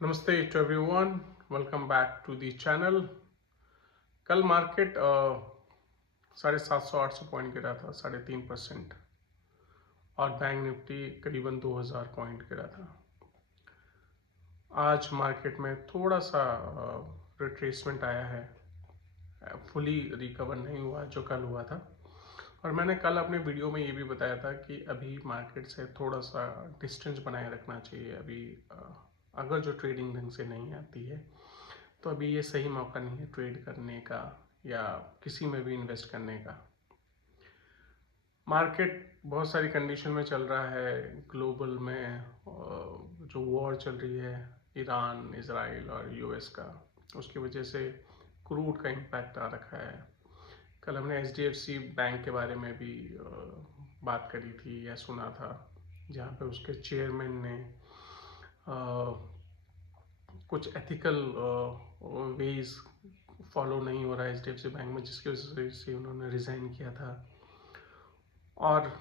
नमस्ते to everyone, welcome back to the channel. कल market 750-800 point गिरा था, 3.5%। और बैंक निफ्टी करीबन 2000 पॉइंट गिरा था। आज मार्केट में थोड़ा सा रिट्रेसमेंट आया है, फुली रिकवर नहीं हुआ जो कल हुआ था। और मैंने कल अपने वीडियो में ये भी बताया था कि अभी मार्केट से थोड़ा सा डिस्टेंस बनाए रखना चाहिए। अभी अगर जो ट्रेडिंग ढंग से नहीं आती है तो अभी ये सही मौका नहीं है ट्रेड करने का या किसी में भी इन्वेस्ट करने का। मार्केट बहुत सारी कंडीशन में चल रहा है। ग्लोबल में जो वॉर चल रही है ईरान, इजराइल और यूएस का, उसकी वजह से क्रूड का इम्पैक्ट आ रखा है। कल हमने एचडीएफसी बैंक के बारे में भी बात करी थी या सुना था, जहाँ पे उसके चेयरमैन ने कुछ एथिकल वेज फॉलो नहीं हो रहा है एचडीएफसी बैंक में, जिसकी वजह से उन्होंने रिज़ाइन किया था। और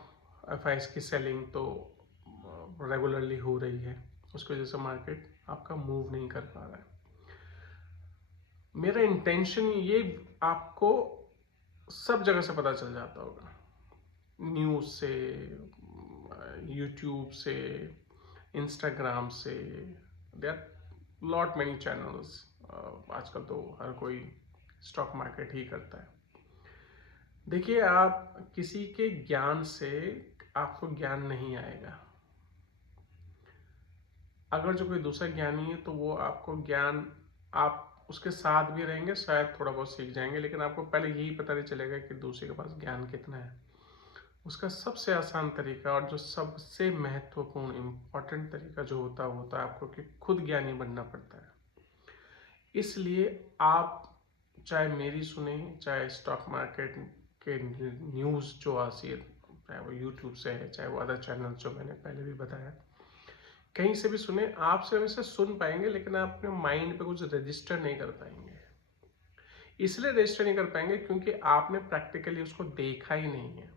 एफआईएस की सेलिंग तो रेगुलरली हो रही है, उसकी वजह से मार्केट आपका मूव नहीं कर पा रहा है। मेरा इंटेंशन ये आपको सब जगह से पता चल जाता होगा, न्यूज़ से, यूट्यूब से, इंस्टाग्राम से, they are lot many channels. आजकल तो हर कोई स्टॉक मार्केट ही करता है। देखिए, आप किसी के ज्ञान से आपको ज्ञान नहीं आएगा। अगर जो कोई दूसरा ज्ञानी है तो वो आपको ज्ञान, आप उसके साथ भी रहेंगे शायद थोड़ा बहुत सीख जाएंगे, लेकिन आपको पहले यही पता नहीं चलेगा कि दूसरे के पास ज्ञान कितना है। उसका सबसे आसान तरीका और जो सबसे महत्वपूर्ण इम्पॉर्टेंट तरीका जो होता है आपको कि खुद ज्ञानी बनना पड़ता है। इसलिए आप चाहे मेरी सुने, चाहे स्टॉक मार्केट के न्यूज़ जो आती है, चाहे वो यूट्यूब से है, चाहे वो अदर चैनल जो मैंने पहले भी बताया, कहीं से भी सुने, आप से वैसे सुन पाएंगे लेकिन आप अपने माइंड पे कुछ रजिस्टर नहीं कर पाएंगे। इसलिए रजिस्टर नहीं कर पाएंगे क्योंकि आपने प्रैक्टिकली उसको देखा ही नहीं है।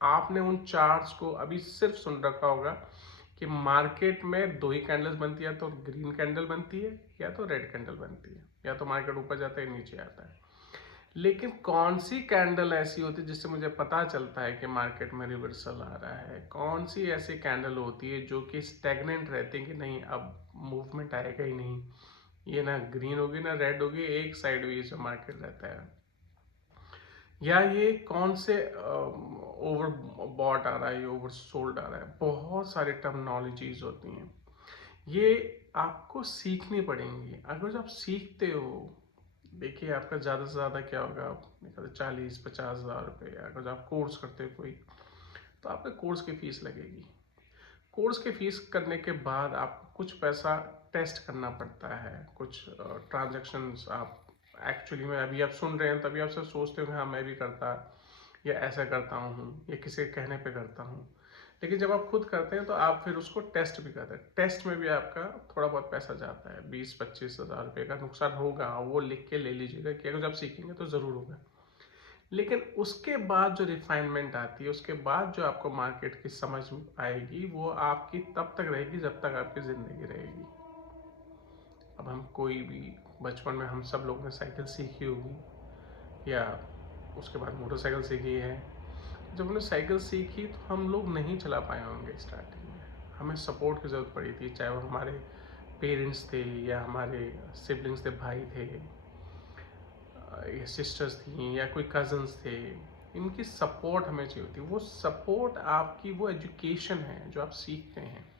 आपने उन चार्ट्स को अभी सिर्फ सुन रखा होगा कि मार्केट में दो ही कैंडल्स बनती है, तो ग्रीन कैंडल बनती है या तो रेड कैंडल बनती है, या तो मार्केट ऊपर जाता है नीचे आता है। लेकिन कौन सी कैंडल ऐसी होती है जिससे मुझे पता चलता है कि मार्केट में रिवर्सल आ रहा है? कौन सी ऐसी कैंडल होती है जो कि स्टेगनेंट रहती है कि नहीं अब मूवमेंट आएगा ही नहीं, ये ना ग्रीन होगी ना रेड होगी, एक साइड वेज मार्केट रहता है? या ये कौन से ओवर बॉट आ रहा है, ये ओवर सोल्ड आ रहा है? बहुत सारी टर्मिनोलॉजीज होती हैं, ये आपको सीखनी पड़ेंगी। अगर जब आप सीखते हो, देखिए आपका ज़्यादा से ज़्यादा क्या होगा, 40-50 हज़ार रुपये। अगर आप कोर्स करते हो कोई, तो आपका कोर्स की फीस लगेगी। कोर्स की फीस करने के बाद आपको कुछ पैसा टेस्ट करना पड़ता है, कुछ ट्रांजैक्शंस आप एक्चुअली में अभी आप सुन रहे हैं तभी आप सब सोचते हो कि हाँ मैं भी करता या ऐसा करता हूँ या किसी के कहने पे करता हूँ। लेकिन जब आप खुद करते हैं तो आप फिर उसको टेस्ट भी करते हैं। टेस्ट में भी आपका थोड़ा बहुत पैसा जाता है, 20-25 हज़ार रुपये का नुकसान होगा। वो लिख के ले लीजिएगा कि अगर जब सीखेंगे तो ज़रूर होगा। लेकिन उसके बाद जो रिफाइनमेंट आती है, उसके बाद जो आपको मार्केट की समझ आएगी, वो आपकी तब तक रहेगी जब तक आपकी ज़िंदगी रहेगी। अब हम कोई भी, बचपन में हम सब लोगों ने साइकिल सीखी होगी या उसके बाद मोटरसाइकिल सीखी है। जब हमने साइकिल सीखी तो हम लोग नहीं चला पाए होंगे स्टार्टिंग में, हमें सपोर्ट की ज़रूरत पड़ी थी, चाहे वो हमारे पेरेंट्स थे या हमारे सिबलिंग्स थे, भाई थे या सिस्टर्स थी या कोई कज़न्स थे। इनकी सपोर्ट हमें चाहिए होती है। वो सपोर्ट आपकी वो एजुकेशन है जो आप सीखते हैं।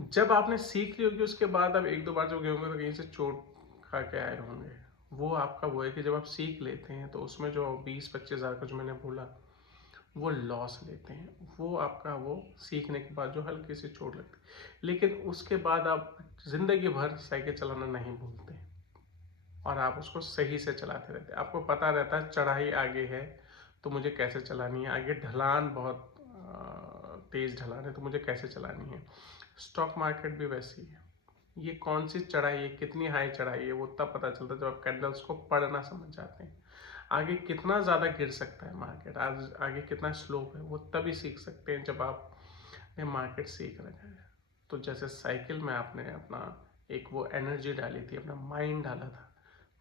जब आपने सीख ली होगी उसके बाद आप एक दो बार जो गए होंगे तो कहीं से चोट खा के आए होंगे। वो आपका वो है कि जब आप सीख लेते हैं तो उसमें जो 20-25 हज़ार का जो मैंने बोला, वो लॉस लेते हैं। वो आपका वो सीखने के बाद जो हल्की सी चोट लगती है, लेकिन उसके बाद आप जिंदगी भर साइकिल चलाना नहीं भूलते और आप उसको सही से चलाते रहते हैं। आपको पता रहता है चढ़ाई आगे है तो मुझे कैसे चलानी है, आगे ढलान बहुत तेज ढलान है तो मुझे कैसे चलानी है। स्टॉक मार्केट भी वैसी है। ये कौन सी चढ़ाई है, कितनी हाई चढ़ाई है, वो तब पता चलता है जब आप कैंडल्स को पढ़ना समझ जाते हैं। आगे कितना ज़्यादा गिर सकता है मार्केट, आगे कितना स्लोप है, वो तभी सीख सकते हैं जब आपने मार्केट सीख रखा है। तो जैसे साइकिल में आपने अपना एक वो एनर्जी डाली थी, अपना माइंड डाला था,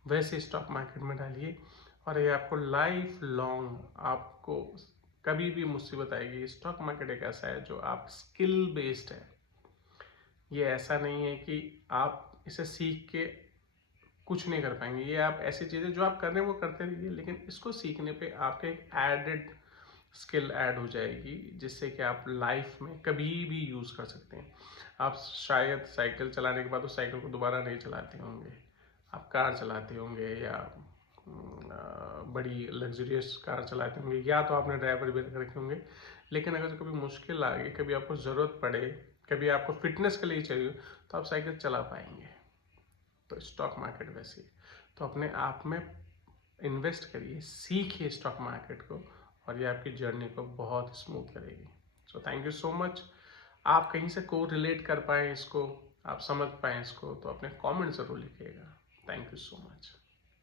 वैसे स्टॉक मार्केट में डालिए और ये आपको लाइफ लॉन्ग, आपको कभी भी मुसीबत आएगी। स्टॉक मार्केट एक ऐसा है जो आप स्किल बेस्ड है। ये ऐसा नहीं है कि आप इसे सीख के कुछ नहीं कर पाएंगे। ये आप ऐसी चीज़ें जो आप कर रहे हैं वो करते रहिए, लेकिन इसको सीखने पे आपके एक एडेड स्किल ऐड हो जाएगी, जिससे कि आप लाइफ में कभी भी यूज़ कर सकते हैं। आप शायद साइकिल चलाने के बाद उस साइकिल को दोबारा नहीं चलाते होंगे, आप कार चलाते होंगे या बड़ी लग्जरियस कार चलाते होंगे, या तो आपने ड्राइवर भी रख रखे होंगे। लेकिन अगर कभी मुश्किल आ गई, कभी आपको ज़रूरत पड़े, कभी आपको फिटनेस के लिए चाहिए, तो आप साइकिल चला पाएंगे। तो स्टॉक मार्केट वैसे ही, तो अपने आप में इन्वेस्ट करिए, सीखिए स्टॉक मार्केट को, और ये आपकी जर्नी को बहुत स्मूथ करेगी। So thank you so much. आप कहीं से को रिलेट कर पाएँ इसको, आप समझ पाएँ इसको, तो अपने कमेंट ज़रूर लिखिएगा। Thank you so much.